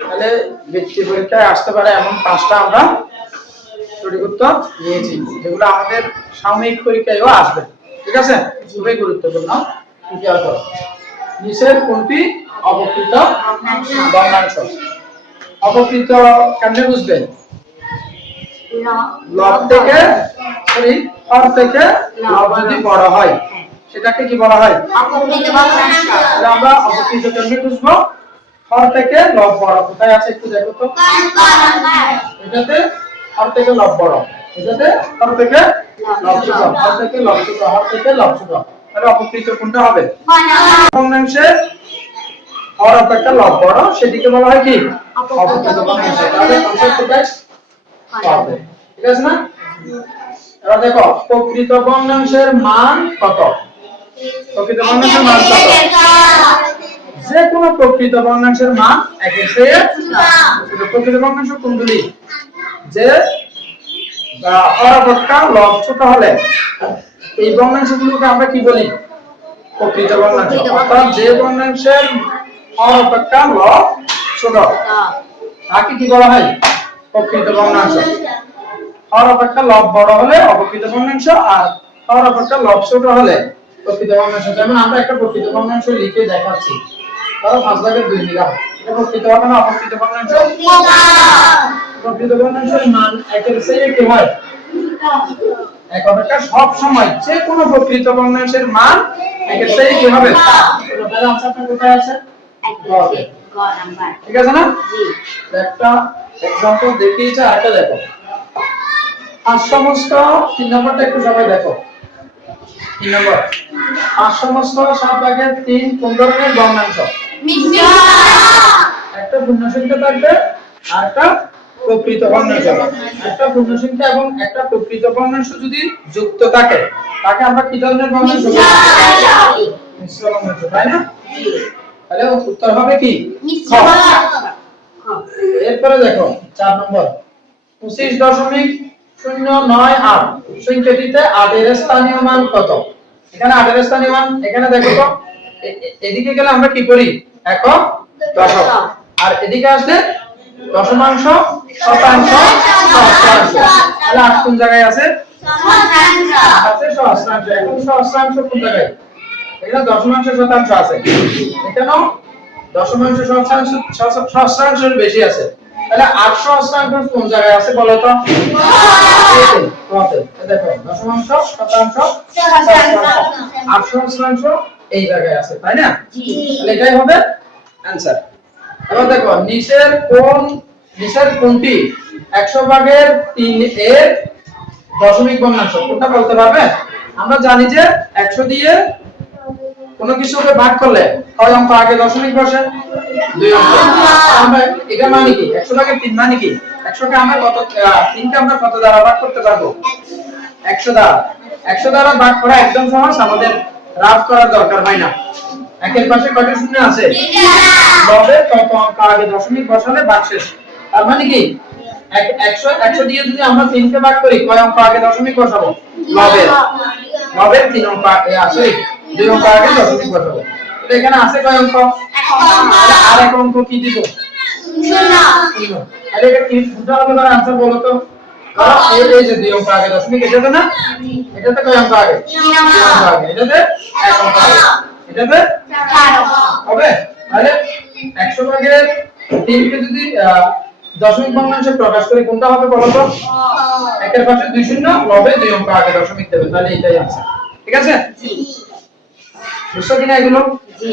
তাহলে বৃত্তি পরীক্ষায় আসতে পারে এমন 5টা আমরা সঠিক উত্তর নিয়েছি, যেগুলো আমাদের সাময়িক পরীক্ষায়ও আসবে। ঠিক আছে, খুবই গুরুত্বপূর্ণ। নিচের কোনটি অবকৃত ভগ্নাংশ? অবকৃত কেমনে বুঝবেন? লব থেকে সরি হর থেকে লব যদি বড় হয় সেটাকে কি বলা হয়? অবকৃত ভগ্নাংশ। তাহলে আমরা অবকৃত কেমনে বুঝবো? হর থেকে লব বড় কোথায় আছে একটু দেখো তো। এটাতে হর থেকে লব বড়, এটাতে হর থেকে লব ছোট, হর থেকে লব ছোট, হর থেকে লব ছোট। তাহলে অবকৃত কোনটা হবে? ভগ্নাংশের হর অপেক্ষা লব বড়, সেটিকে বলা হয় কি? অবকৃত ভগ্নাংশ। তাহলে কনসেপ্ট কোথায় পাবে? ঠিক আছে না? এবার দেখো প্রকৃত ভগ্নাংশের মান কত? প্রকৃত ভগ্নাংশের মান কত? যে কোনো প্রকৃত ভগ্নাংশের মান একের চেয়ে ছোট। প্রকৃত ভগ্নাংশ কোনগুলি? যে হর অপেক্ষা লব ছোট হলে এই ভগ্নাংশগুলোকে আমরা কি বলি? প্রকৃত ভগ্নাংশ। অর্থাৎ যে ভগ্নাংশের হর অপেক্ষা লব ছোট তাকে কি বলা হয়? প্রকৃত ভগ্নাংশ। হর অপেক্ষা লব বড় হলে অপ্রকৃত ভগ্নাংশ, আর হর অপেক্ষা লব ছোট হলে প্রকৃত ভগ্নাংশ। যেমন আমরা একটা প্রকৃত ভগ্নাংশ লিখে দেখাচ্ছি, ধরো 5/2 নিলাম, এটা প্রকৃত হবে না অপ্রকৃত ভগ্নাংশ? প্রকৃত ভগ্নাংশের মান একের চেয়ে কি হয়? এক অপেক্ষা সব সময় যে কোনো প্রকৃত ভগ্নাংশের মান একের চেয়ে কি হবে? তাহলে আনসারটা কোথায় আছে? ঠিক আছে না? একটা एग्जांपल দেখিয়েছে, আরেকটা দেখো। 5 সমস্ত 3 নম্বরটা একটু সবাই দেখো। 3 নম্বর 5 সমস্ত 7/3 কোন ধরনের ভগ্নাংশ? মিশ্র। একটা পূর্ণ সংখ্যা থাকবে আর একটা প্রকৃত ভগ্নাংশ। একটা পূর্ণ সংখ্যা এবং একটা প্রকৃত ভগ্নাংশ যদি যুক্ত থাকে তাকে আমরা কি ধরনের ভগ্নাংশ বলি? মিশ্র ভগ্নাংশ, তাই না? তাহলে উত্তর হবে কি? মিশ্র। এরপরে দেখো 4 নম্বর 25.098 সংখ্যাটিতে 8 এর স্থানীয় মান কত? এখানে 8 এর স্থানীয় মান, এখানে দেখো তো এদিকে গেলে আমরা কি করি? একক দশক, আর এদিকে আসলে দশমাংশ শতাংশ সহস্রাংশ। তাহলে 8 কোন জায়গায় আছে? আছে সহস্রাংশ। এখন সহস্রাংশ কোন জায়গায়? এখানে দশমাংশ শতাংশ আছে, এখানেও দশমাংশ সহস্রাংশের বেশি আছে। তাহলে 8 সহস্রাংশ কোন জায়গায় আছে বলো তো? দেখো দশমাংশ শতাংশ সহস্রাংশ, 8 সহস্রাংশ এই জায়গায় আছে, তাই না? তাহলে এটাই হবে आंसर। এবার দেখো নিচের কোনটি 100/3 এর দশমিক ভগ্নাংশ? কোনটা বলতে পারবে? আমরা জানি যে 100 দিয়ে কোনো কিছুকে ভাগ করলে কয় অঙ্ক আগে দশমিক বসে? 2 অঙ্ক। আমরা এটা মানে কি 100/3 মানে কি? 100 কে আমরা কত 3 কে আমরা কত দ্বারা ভাগ করতে পারবো? 100 দ্বারা। 100 দ্বারা ভাগ করা একদম সহজ, আমাদের রাফ করার দরকার হয় না। একের পাশে কয়টা শূন্য আছে? লবে কত অঙ্ক আগে দশমিক বসালে ভাগ শেষ। তার মানে কি 100 দিয়ে যদি আমরা 3 কে ভাগ করি কয় অঙ্ক আগে দশমিক বসাবো? লবের 3 অঙ্ক আছে, 2 অঙ্ক আগে দশমিক বসাবো। তো এখানে আছে কয় অঙ্ক? আর এক অঙ্ক কি দিব? শূন্য। আরে এটা কি বুঝা হলো না? आंसर বলো তো। এই যে 2 অঙ্ক আগে দশমিক, এটাতে না? এটাতে কয় অঙ্ক আগে? 3 অঙ্ক আগে। এটাতে 1 অঙ্ক আগে। এটাতে 4 অঙ্ক হবে। তাহলে 100/3 কে যদি দশমিক ভগ্নাংশে প্রকাশ করে কোনটা হবে বলো তো? একের পাশে 2 শূন্য, লবে 2 অঙ্ক আগে দশমিক দেবেন, তাহলে এটাই आंसर। ঠিক আছে? জি। বুঝছো কিনা এগুলো? জি।